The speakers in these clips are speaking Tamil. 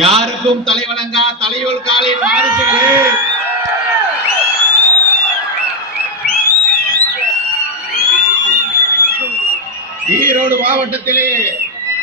யாருக்கும் தலைவணங்கா தலையோல் காலின் வாரிசுகளே, ஈரோடு மாவட்டத்திலே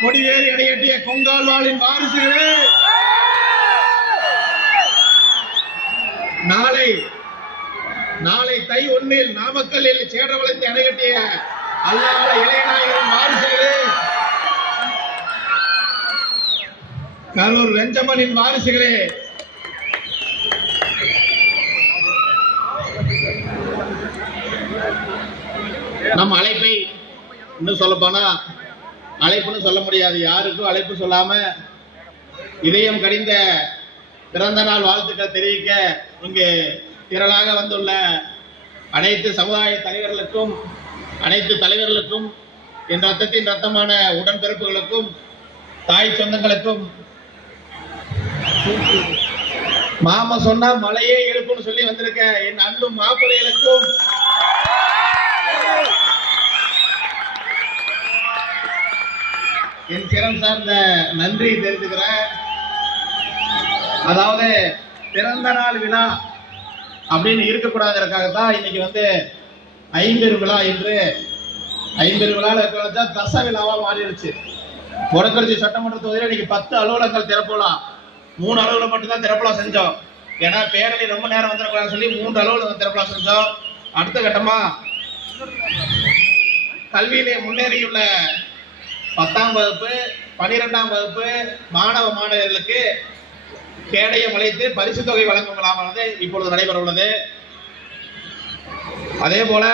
கொடிவேறி அடையட்டிய கொங்கால்வாளின் வாரிசுகளே, நாளை தை 1 நாமக்கல்லில் சேடவளத்தை அடையட்டிய அல்லாத இளையநாயகரின் வாரிசுகளே, கரூர் வெஞ்சமனின் வாரிசுகளே, நம் அழைப்பை இன்னும் சொல்ல போனா அழைப்புன்னு சொல்ல முடியாது. யாருக்கும் அழைப்பு சொல்லாம இதயம் கடிந்த பிறந்த நாள் வாழ்த்துக்கள் தெரிவிக்க இங்கு திரளாக வந்துள்ள அனைத்து சமுதாய தலைவர்களுக்கும், அனைத்து தலைவர்களுக்கும், என் ரத்தத்தின் ரத்தமான உடன்பிறப்புகளுக்கும், தாய் சொந்தங்களுக்கும், மாமா சொன்னா மலையே எழுப்புன்னு சொல்லி வந்திருக்க என் அன்பு மாப்பிள்ளைகளுக்கும், என் சிரம் சார்ந்த நன்றி தெரிவிக்கிறேன். அதாவது பிறந்த நாள் விழா அப்படின்னு இருக்கக்கூடாதுக்காகத்தான் இன்னைக்கு வந்து ஐம்பெரு விழா என்று 50 விழாவில் இருக்கிறதா தச விழாவா மாறிடுச்சு. மொடக்கரிச்சி சட்டமன்ற தொகுதியில் இன்னைக்கு 10 அலுவலகங்கள் திறப்பலாம். 3 அலுவலகம் மட்டும்தான் திறப்பலாம் செஞ்சோம். ஏன்னா பேரணி ரொம்ப நேரம் வந்துடக்கூடாதுன்னு சொல்லி 3 அலுவலகம் திறப்பலாம் செஞ்சோம். அடுத்த கட்டமா கல்வியிலே முன்னேறியுள்ள 10ஆம் வகுப்பு 12ஆம் வகுப்பு மாணவ மாணவர்களுக்கு கேடயம் அழைத்து பரிசு தொகை வழங்கும் விழாவானது இப்பொழுது நடைபெற உள்ளது. அதே போல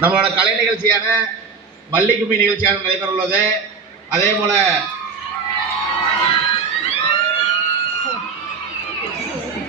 நம்மளோட கலை நிகழ்ச்சியான மல்லிகும்மி நிகழ்ச்சியான நடைபெற உள்ளது. அதே போல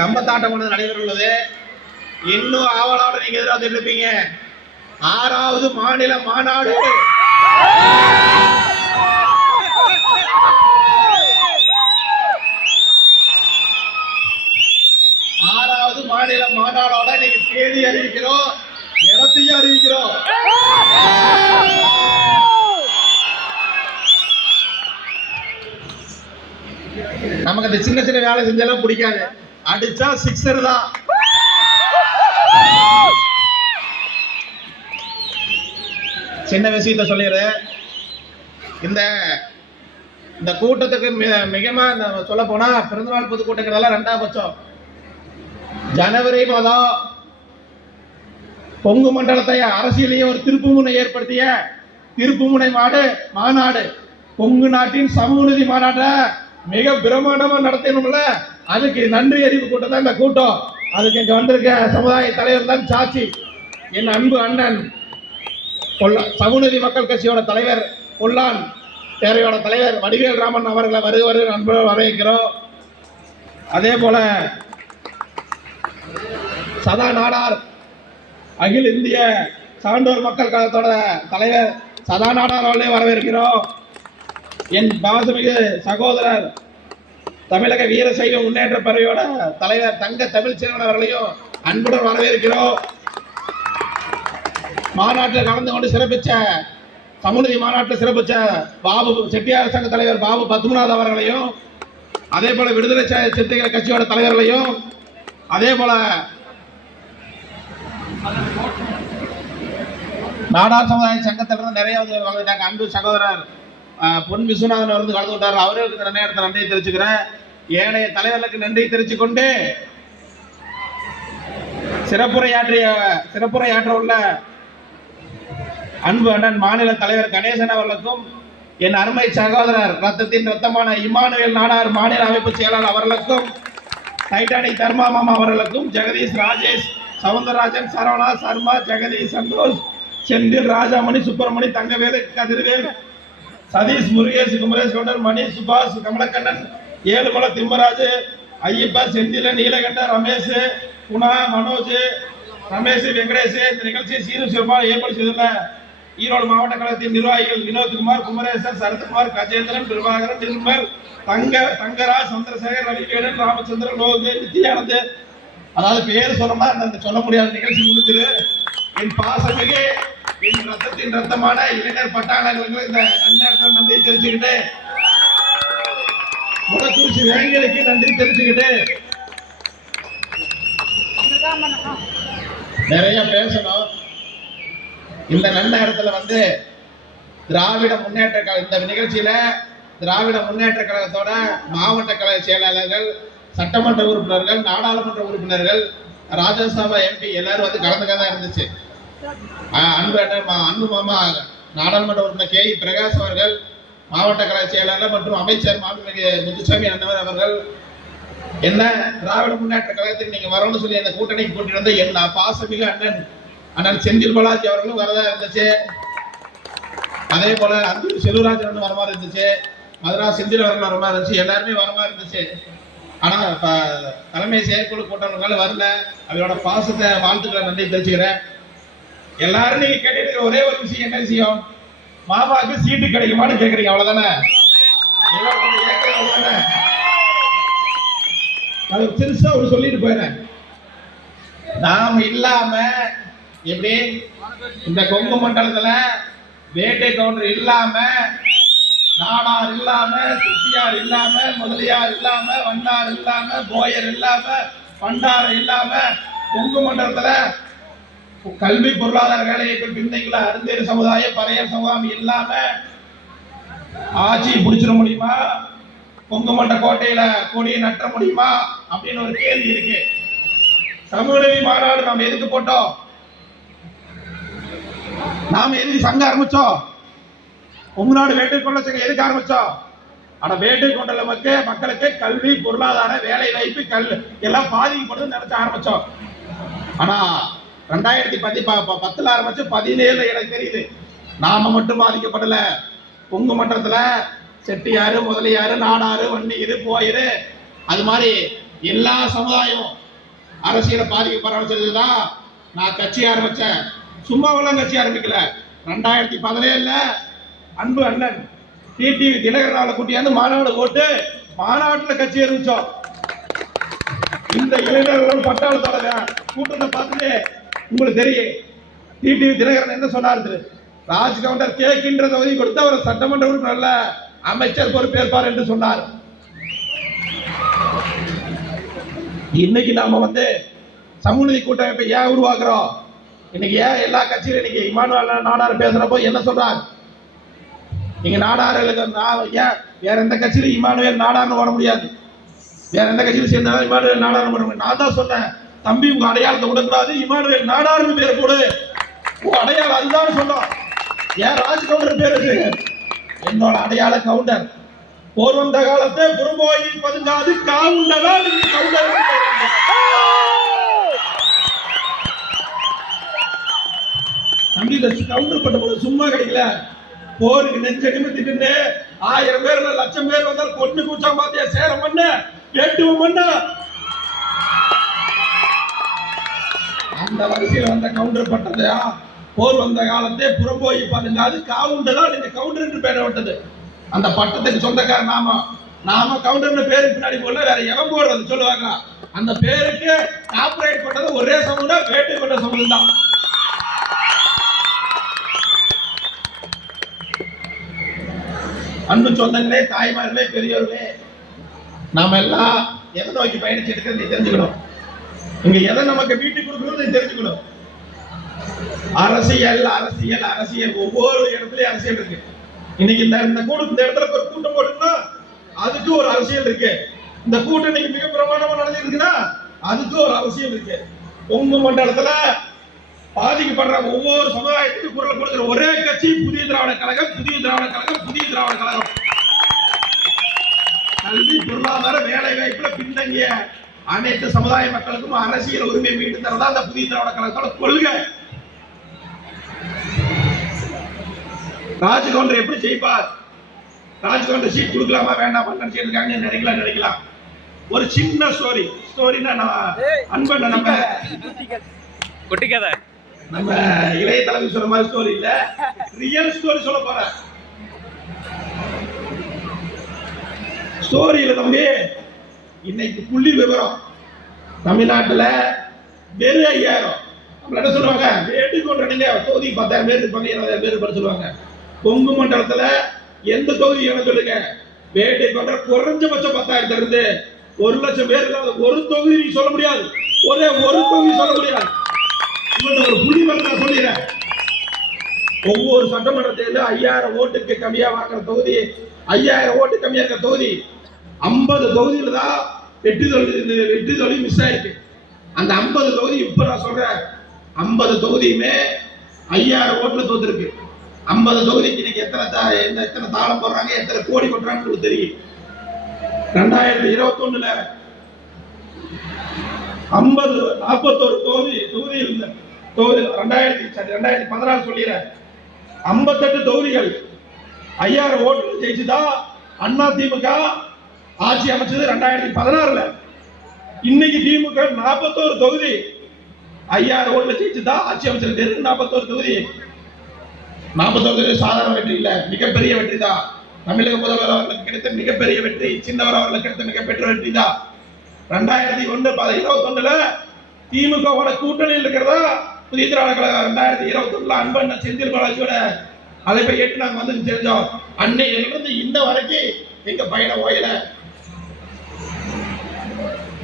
கம்பத்தாட்டம் ஒன்று நடைபெற உள்ளது. இன்னும் ஆவலோட நீங்க எதிர்பார்த்துட்டு இருப்பீங்க 6வது மாநில மாநாடு. 6வது மாநில மாநாடோட நீங்க தேதி அறிவிக்கிறோம், இடத்தையும் அறிவிக்கிறோம். நமக்கு அந்த சின்ன சின்ன வேலை செஞ்சாலும் பிடிக்காது. அடிச்சா 6 தான். சின்ன விஷயத்த சொல்லிடுறேன். இந்த கூட்டத்துக்கு மிகமா சொல்ல போனா பிறந்தநாள் பொதுக்கூட்டங்கள் எல்லாம் 2ஆம் பட்சம். ஜனவரி மாதம் கொங்கு மண்டலத்தை அரசியலையே ஒரு திருப்புமுனை ஏற்படுத்திய திருப்புமுனை மாநாடு கொங்கு நாட்டின் சமூக நீதி மாநாட்டை மிக பிரம்மாண்டமா நடத்தணும்ல. அதுக்கு நன்றி அறிவு கூட்டம் தான் இந்த கூட்டம். அதுக்கு இங்க வந்திருக்க சமுதாய தலைவர் தான் சாட்சி. என் அன்பு அண்ணன் சமூக நீதி மக்கள் கட்சியோட தலைவர் கொல்லான் பேரையோட தலைவர் வடிவேல் ராமன் அவர்களை வருவது அன்போடு வரவேற்கிறோம். அதே போல சதா நாடார் அகில இந்திய சான்றோர் மக்கள் கழகத்தோட தலைவர் சதா நாடார் அவர்களே வரவேற்கிறோம். என் பாசமிகு சகோதரர் தமிழக வீரசைவ முன்னேற்ற பேரவையோட தலைவர் தங்க தமிழ்ச்செல்வன் அவர்களையும் அன்புடன் வரவேற்கிறோம். மாநாட்டில் கலந்து கொண்டு சிறப்பிச்ச சமூக மாநாட்டில் சிறப்பிச்ச பாபு செட்டியார் சங்க தலைவர் பாபு பத்மநாத் அவர்களையும், அதே போல விடுதலை சிறுத்தைகள் கட்சியோட தலைவர்களையும், அதே போல நாடார் சமுதாய சங்கத்திலிருந்து நிறைய வந்து அன்பு சகோதரர் பொன் விஸ்வநாதன் வந்து கலந்து கொண்டார். அவர்களுக்கு இந்த நேரத்தில் நன்றியை தெரிவிச்சுக்கிறேன். ஏனைய தலைவர்களுக்கு நன்றி தெரிவித்துக் கொண்டு சிறப்புரையாற்ற உள்ள அன்பு அண்ணன் மாநில தலைவர் கணேசன் அவர்களுக்கும், என் அருமை சகோதரர் ரத்தத்தின் ரத்தமான இமானுவேல் நாடார் மாநில அமைப்பு செயலாளர் அவர்களுக்கும், டைட்டானிக் தர்மா மாமா அவர்களுக்கும், ஜெகதீஷ் ராஜேஷ் சவுந்தரராஜன் சரவணா சர்மா ஜெகதீஷ் சந்தோஷ் செந்தில் ராஜாமணி சுப்பிரமணி தங்கவேலு கதிர்வேல் சதீஷ் முருகேஷ் குமரேஷ் கவுண்டர் மணி சுபாஷ் கமலக்கண்ணன் ஏழுமலை திம்மராஜ் ஐயப்பா செந்தில நீலகண்ட ரமேஷ் குணா மனோஜ் ரமேஷ் வெங்கடேஷ் இந்த நிகழ்ச்சியை சீரும் சிறப்பாக ஏற்பாடு செய்துள்ள ஈரோடு மாவட்ட கழகத்தின் நிர்வாகிகள் வினோத்குமார் குமரேசன் சரத்குமார் கஜேந்திரன் பிரபாகரன் நிர்மல் தங்கராஜ் சந்திரசேகர் ரவிவேடன் ராமச்சந்திரன் லோகு நித்யானந்த். அதாவது பேர் சொன்னோம்னா அந்த சொல்ல முடியாத நிகழ்ச்சி முடிஞ்சிரு. என் பாசமிகு என் ரத்தத்தின் ரத்தமான இளைஞர் பட்டாளர்களுக்கு இந்த நன்னேரத்தில் நன்றி தெரிஞ்சுக்கிட்டு, முடக்குறிச்சி வேங்கைக்கு நன்றி தெரிஞ்சுக்கிட்டு, நிறைய பேசணும். இந்த நன்னேரத்தில் திராவிட முன்னேற்ற கழக இந்த நிகழ்ச்சியில திராவிட முன்னேற்ற கழகத்தோட மாவட்ட கழக செயலாளர்கள், சட்டமன்ற உறுப்பினர்கள், நாடாளுமன்ற உறுப்பினர்கள், ராஜ்யசபா எம்பி எல்லாரும் கலந்துதான் இருந்துச்சு. அன்பு மாமா நாடாளுமன்ற உறுப்பினர் கே பிரகாஷ் அவர்கள், மாவட்ட கழக செயலாளர் மற்றும் அமைச்சர் மாண்புமிகு முத்துசாமி அண்ணவர் அவர்கள் என்ன திராவிட முன்னேற்ற கழகத்தில் நீங்க வரணும்னு சொல்லி அந்த கூட்டணிக்கு கூட்டிட்டு வந்து என் பாசமிகு அண்ணன் செந்தில் பாலாஜி அவர்களும் வரதா இருந்துச்சு. அதே போல அந்தூர் செல்வராஜன் வர மாதிரி இருந்துச்சு, மதுரா செந்தில் அவர்கள் வர மாதிரி இருந்துச்சு, எல்லாருமே வர மாதிரி இருந்துச்சு. ஆனா தலைமை செயற்குழு கூட்டங்கள் வரல. அவரோட பாசத்தை வாழ்த்துக்களை நன்றி தெரிஞ்சுக்கிறேன். எல்லாரும் நீங்க கேட்டு ஒரே ஒரு விஷயம், என்ன விஷயம்? மாமாவுக்கு சீட்டு கிடைக்குமான்னு கேக்குறீங்க, அவ்வளவுதானே? சிறுசா ஒரு சொல்லிட்டு போயிறேன். நாம் இல்லாம எப்படி இந்த கொங்கு மண்டலத்துல வேட்டை கவுண்டர் இல்லாம, நாடார் இல்லாம, செட்டியார் இல்லாம, முதலியார் இல்லாம, வண்ணார் இல்லாம, போயர் இல்லாம, பண்டார் இல்லாம, கொங்கு மண்டலத்துல கல்வி பொருளாதார வேலையை பின்தங்கியுள்ள அருந்தேறு சமுதாயம், பறையர் சமுதாயம் இல்லாம ஆட்சி பிடிச்சிட முடியுமா? கொங்கு மண்ட கோட்டையில கொடியை நட்ட முடியுமா அப்படின்னு ஒரு கேள்வி இருக்கு. சமூக நீதி மாநாடு நாம் எதுக்கு போட்டோம்? நாம எதுக்கு சங்கம் ஆரம்பிச்சோம்? உங்களாடு வேட்டை கொண்ட சங்கம் எதுக்கு ஆரம்பிச்சோம்? ஆனா வேட்டை கொண்ட மக்களுக்கு கல்வி, பொருளாதார, வேலை வாய்ப்பு எல்லாம் பாதிக்கப்படுது நினைச்சு ஆரம்பிச்சோம். ஆனா 2010 ஆரம்பிச்சு 17 எனக்கு தெரியுது நாம மட்டும் பாதிக்கப்படல. கொங்கு மண்டலத்துல செட்டியாரு, முதலியாரு, நாடாரு, வன்னியரு, போயரு, அது மாதிரி எல்லா சமுதாயமும் அரசியலை பாதிக்க ஆரம்பிச்சதுதான் நான் கட்சி ஆரம்பிச்சேன். சும்மாவெல்லாம் கட்சி ஆரம்பிக்கல. 2017 அன்பு அண்ணன் டிடிவி தினகரனால கூட்டியாந்து மாநாடு போட்டு மாநாட்டில் கட்சி ஆரம்பிச்சோம். இந்த இளைஞர்கள் பட்டாளத்தோட கூட்டத்தை பார்த்துட்டு உங்களுக்கு தெரியும் டிடிவி தினகரன் என்ன சொன்னார்? ராஜ் கவுண்டர் கேட்கின்ற தொகுதி கொடுத்து அவர் சட்டமன்ற உறுப்பினர் அமைச்சர் பொறுப்பேற்பார் என்று சொன்னார். இன்னைக்கு நாம சமூக நீதி கூட்டமைப்பை ஏன் உருவாக்குறோம்? இன்னைக்கு ஏன் எல்லா கட்சியிலும் இன்னைக்கு இமானுவேல் நாடார் பேசுறப்போ என்ன சொல்றார்? நீங்க நாடார்களுக்கு ஏன் வேற எந்த கட்சியிலும் இமானுவேல் நாடார்னு வர முடியாது, வேற எந்த கட்சியிலும் சேர்ந்தாலும் இமானுவேல் நாடார்னு வர முடியாது. நான் தான் சொன்னேன், தம்பி உங்க அடையாளத்தை விடக்கூடாது, இமானுவேல் நாடார்னு பேர் போடு, உங்க அடையாளம் அதுதான் சொன்னோம். ஏன் ராஜ் கவுண்டர் பேர் இருக்கு? என்னோட அடையாள கவுண்டர். போர் வந்த காலத்தை புறம்போயில் பதுங்காது கவுண்டரால் கவுண்டர். தம்பி கவுண்டர் பட்ட போது சும்மா கிடைக்கல. போருக்கு நெஞ்ச நிமித்திட்டு 1000 பேர் 1,00,000 பேர் வந்தால் கொண்டு கூச்சா பாத்தியா சேரம் பண்ண எட்டுவம் பண்ண அந்த வரிசையில் வந்த கவுண்டர் பட்டது. போர் வந்த காலத்தே புறம்போய் பாருங்காது கவுண்டர் நீங்க கவுண்டர் என்று பெயர் விட்டது. அந்த பட்டத்துக்கு சொந்தக்கார நாம கவுண்டர் பேருக்கு பின்னாடி போல வேற எவன் போடுறது சொல்லுவாங்க. அந்த பேருக்கு காப்பரேட் பண்ணது ஒரே சமூகம், வேட்டை கொண்ட சமூகம் தான். அன்பு சொந்தங்களே, தாய்மார்களே, பெரியவர்களே, நாம எல்லாம் எதை நோக்கி பயணிச்சிட்டு நீ தெரிஞ்சுக்கணும். இங்க எதை நமக்கு வீட்டு கொடுக்கணும் தெரிஞ்சுக்கணும். அரசியல் அரசியல் அரசியல் ஒவ்வொரு இடத்துலயும் அரசியல் இருக்கு. இன்னைக்கு இந்த இடத்துல ஒரு கூட்டம் போட்டுன்னா அதுக்கு ஒரு அரசியல் இருக்கு. இந்த கூட்டம் இன்னைக்கு மிக பிரமாண்டமா நடந்துருக்குன்னா அதுக்கு ஒரு அரசியல் இருக்கு. கொங்கு மண்டலத்துல பாதிக்கப்படுற ஒவ்வொரு சமுதாயத்துக்கு குரல் கொடுக்கிற ஒரே கட்சி புதிய திராவிட கழகம், புதிய திராவிட கழகம், புதிய திராவிட கழகம். கல்வி, பொருளாதார, வேலை வாய்ப்புல பின்தங்கிய அனைத்து சமுதாய மக்களுக்கும் அரசியல் உரிமை மீட்டு தரதா அந்த புதிய திராவிட கழகத்தோட கொள்கை. ராஜ்கவுண்டர் எப்படி செய்வார்? ராஜ்கவுண்டர் சீட் கொடுக்கலாமா வேண்டாமா நினைக்கலாம். ஒரு சின்ன ஸ்டோரினா அன்பன் நம்ம இளைய தலைமை சொல்ற மாதிரி ஸ்டோரி இல்ல, ரியல் ஸ்டோரி சொல்ல போறேன். ஸ்டோரியில தம்பி இன்னைக்கு புள்ளி விவரம் தமிழ்நாட்டுல வெறும் 5000 நம்மள என்ன சொல்லுவாங்க, வேட்டுக்கொண்டனுங்க தொகுதி 10,000 பேர் இருப்பாங்க, 20,000 பேர் இருப்பாங்க சொல்லுவாங்க. கொங்கு மண்டலத்துல எந்த தொகுதி எனக்கு சொல்லுங்க, வேட்டுக்கொண்ட குறைஞ்சபட்சம் 10,000 இருந்து 1,00,000 பேர் இல்லாத ஒரு தொகுதி நீ சொல்ல முடியாது. ஒரே ஒரு தொகுதி சொல்ல முடியாது. உங்களுக்கு ஒரு புள்ளி நான் சொல்லிடுறேன். ஒவ்வொரு சட்டமன்ற தேர்தலும் 5000 ஓட்டுக்கு கம்மியா வாங்குற தொகுதி, 5000 ஓட்டு கம்மியா இருக்கிற தொகுதி 50 தொகுதியில தான் வெற்றி தொகுதி மிஸ் ஆயிருக்கு. அந்த 50 தொகுதி இப்ப நான் சொல்றேன், 50 தொகுதியுமே 5000 ஓட்டுல தோத்துருக்கு. 50 தொகுதிக்கு இன்னைக்கு எத்தனை தாளம் போடுறாங்க, எத்தனை கோடி கொட்டுறாங்கன்னு தெரியும். 2021 41 தொகுதி இல்லை, 2014 சொல்லிடுறேன், 58 தொகுதிகள் 5000 ஓட்டுகள் ஜெயிச்சுதான் அண்ணா திமுக ஆட்சி அமைச்சது 2016. இன்னைக்கு திமுக 41 தொகுதி 5000 ஓட்டுல ஜெயிச்சுதான் ஆட்சி அமைச்சது. 41 தொகுதி 41 தொகுதி சாதாரண வெற்றி இல்ல, மிகப்பெரிய வெற்றி தான். தமிழக முதல்வர் அவர்களுக்கு கிடைத்த மிகப்பெரிய வெற்றி, சின்னவர் அவர்களுக்கு கிடைத்த மிகப்பெரிய வெற்றி தான். 2021 திமுக கூட்டணியில் இருக்கிறதா புதிய திராவிட கழகம் 2021 அன்பண்ண செந்தில் பாலாஜியோட அழைப்பை ஏற்று நாங்க வந்து தெரிஞ்சோம். அன்னையிலிருந்து இன்ன வரைக்கும் எங்க பயணம் ஓயல.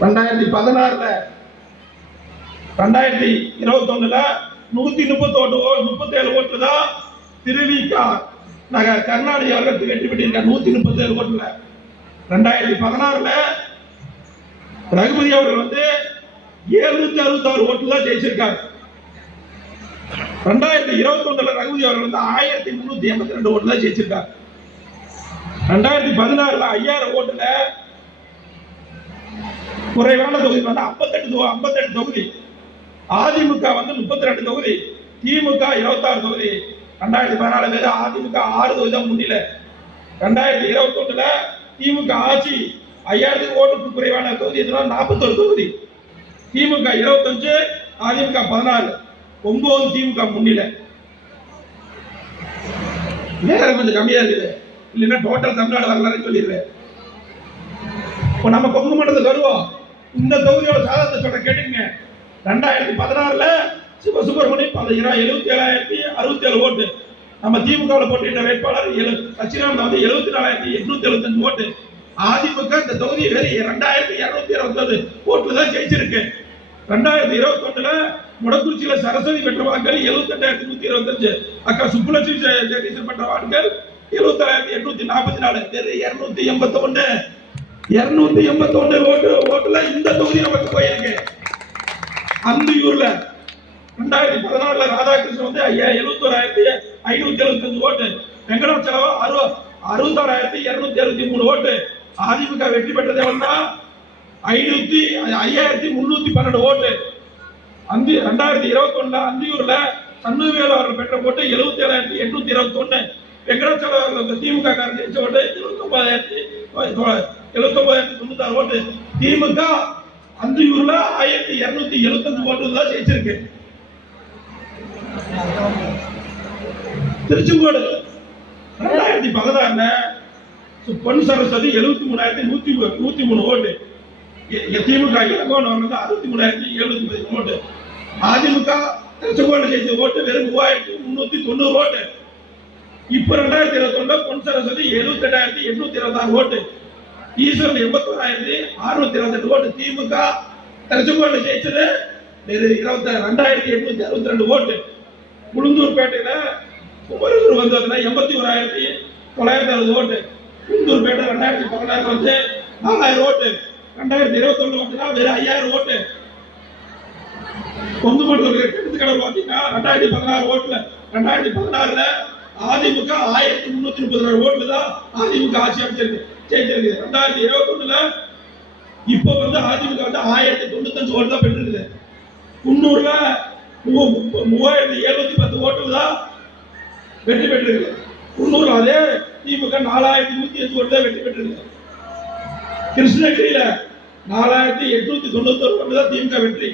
2016 2021 137 ஓட்டு தான் திருவிக நகர் கருணாநிதி அவர்கள் வெற்றி பெற்றிருக்கார். 137 ஓட்டுல 2016 ரகுபதி அவர்கள் 766 ஓட்டு தான் ஜெயிச்சிருக்காரு. 2021 ரகுபதி அவர்கள் 1382 ஓட்டு தான் ஜெயிச்சிருக்காரு. 2016 5000 ஓட்டுல குறைவான தொகுதி 58 தொகுதி, அதிமுக 32 தொகுதி, திமுக 26 தொகுதி. 2014 அதிமுக 6 தொகுதி தான் முன்னிலை. 2021 திமுக ஆட்சி 5000 ஓட்டுக்கு குறைவான தொகுதி 41 தொகுதி, திமுக 25, அதிமுக 14, 9 திமுக முன்னிலை. நேரம் கொஞ்சம் கம்மியா இருக்குது, இல்லைன்னா டோட்டல் தமிழ்நாடு வரலாறு சொல்லிடுவேன். இப்போ நம்ம கொங்கு மண்டலத்துக்கு வருவோம். இந்த தொகுதியோட சாதத்தை சொல்ற கேட்டுங்க. 2016 சிவசுப்பிரமணியம் 77,067 ஓட்டு. நம்ம திமுக போட்டியிட்ட வேட்பாளர் சச்சிதானந்த 74,875 ஓட்டு. அதிமுக இந்த தொகுதி வேறு 2,229 ஓட்டுல தான் ஜெயிச்சிருக்கு. 2021 முடக்குறிச்சியில சரஸ்வதி பெற்ற வாக்குகள் 78,125, அக்கா சுப்புலட்சுமி ஜெகதீசன் பெற்ற வாக்குகள் 77,844, வேறு 281 ஓட்டுல இந்த தொகுதி நமக்கு போயிருக்கு. அந்தியூர்ல 2014 ராதாகிருஷ்ணன் 71,575 ஓட்டு, வெங்கடாச்சலம் 66,263 ஓட்டு. அதிமுக வெற்றி பெற்றது எவ்வளவுனா 5,312 ஓட்டு. 2021 அந்தியூர்ல சண்முகவேலு அவர்கள் பெற்ற ஓட்டு 77,821, வெங்கடாச்சலம் திமுக ஜெயிச்ச ஓட்டு 79,096 ஓட்டு. திமுக அந்தியூர்ல 1,275 ஓட்டு தான் ஜெயிச்சிருக்கு. திருச்செங்கோடு 2016 பொன் சரஸ்வதி 73,103 ஓட்டு, திமுக இளங்கோன் 63,710 ஓட்டு. அதிமுக திருச்செங்கோடு ஜெயிச்ச ஓட்டு வெறும் 3,390 ஓட்டு. இப்ப 2021 பொன் சரஸ்வதி 78,826 ஓட்டு, ஈஸ்வரன் 81,628 ஓட்டு. திமுக திருச்செங்கோடு ஜெயிச்சது 2,862 ஓட்டு. உளுந்தூர்பேட்டையில குமரகுரு 81,960 ஓட்டு. உளுந்தூர்பேட்டை 2016 4,000 ஓட்டு. 2021 ஓட்டுனா வெறும் 5,000 ஓட்டு. கொங்கு மண்டலத்தில் கிணத்துக்கடல் பார்த்தீங்கன்னா 2016 ஓட்டுல 2016 அதிமுக 1,336 ஓட்டுல தான் அதிமுக ஆட்சி அமைச்சிருக்கு, ஜெயிச்சிருக்கு. 2021 இப்போ அதிமுக 1,095 ஓட்டு தான் பெற்றிருக்குது. குன்னூர்ல 3,710 ஓட்டு தான் வெற்றி பெற்றிருக்கு. குன்னூர்ல அதே திமுக 4,105 ஓட்டு தான் வெற்றி பெற்றிருக்கு. கிருஷ்ணகிரியில 4,891 ஓட்டு தான் திமுக வெற்றி.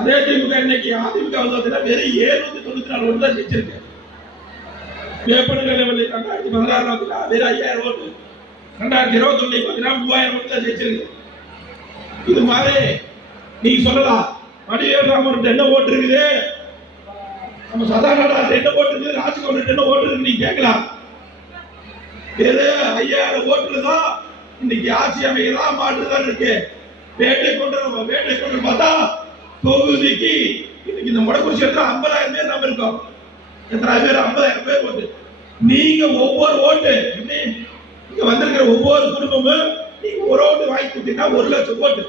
அதே திமுக இன்னைக்கு அதிமுக வெறும் 794 ஓட்டு தான் ஜெயிச்சிருக்கு. வேப்பனகல் 2016 வெறும் 5,000 ஓட்டு. 2021 3,000 ஓட்டு தான் ஜெயிச்சிருக்கு. இது மாதிரி நீங்க சொல்லலாம் வடிவேல் ராமன் என்ன ஓட்டு இருக்குது, நம்ம சதானந்தன் என்ன ஓட்டு இருக்குது, ராஜ்கோட் என்ன ஓட்டு இருக்கு நீங்க கேட்கலாம். வேறு 5000 ஓட்டுல தான் இன்னைக்கு ஆட்சி அமைக்கலாம் மாற்றுதான் இருக்கு. வேட்டை கொண்டு பார்த்தா தொகுதிக்கு இன்னைக்கு இந்த முடக்குறிச்சி இடத்துல 50,000 பேர் நம்ம இருக்கோம். எத்தனை பேர்? 50,000 பேர் ஓட்டு. நீங்க ஒவ்வொரு ஓட்டு இங்க வந்திருக்கிற ஒவ்வொரு குடும்பமும் நீங்க ஒரு ஓட்டு வாங்கி கொடுத்தீங்கன்னா 1,00,000 ஓட்டு,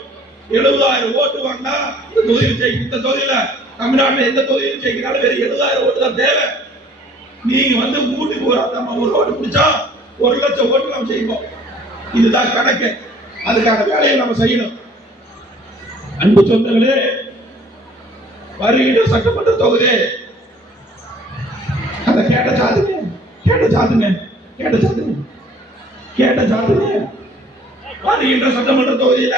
70,000 ஓட்டு வாங்கினா இந்த தொகுதியில் ஜெயிக்கும். இந்த தொகுதியில தமிழ்நாட்டில் எந்த தொகுதியிலும் ஜெயிக்கிறாலும் வெறும் 70,000 ஓட்டு தான் தேவை. நீங்க வந்து வீட்டுக்கு ஒரு ஓட்டு பிடிச்சா 1,00,000 ஓட்டு நம்ம செய்வோம். இதுதான் கணக்கு. அதுக்கான வேலையை நம்ம செய்யணும். அன்பு சொந்தங்களே, வருகின்ற சட்டமன்ற தொகுதி அதை கேட்ட சாத்துங்க வருகின்ற சட்டமன்ற தொகுதியில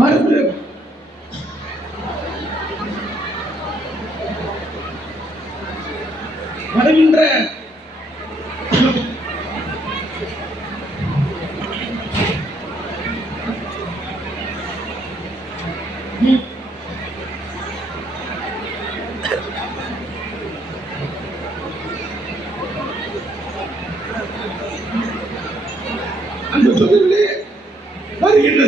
வருகின்ற வருகின்ற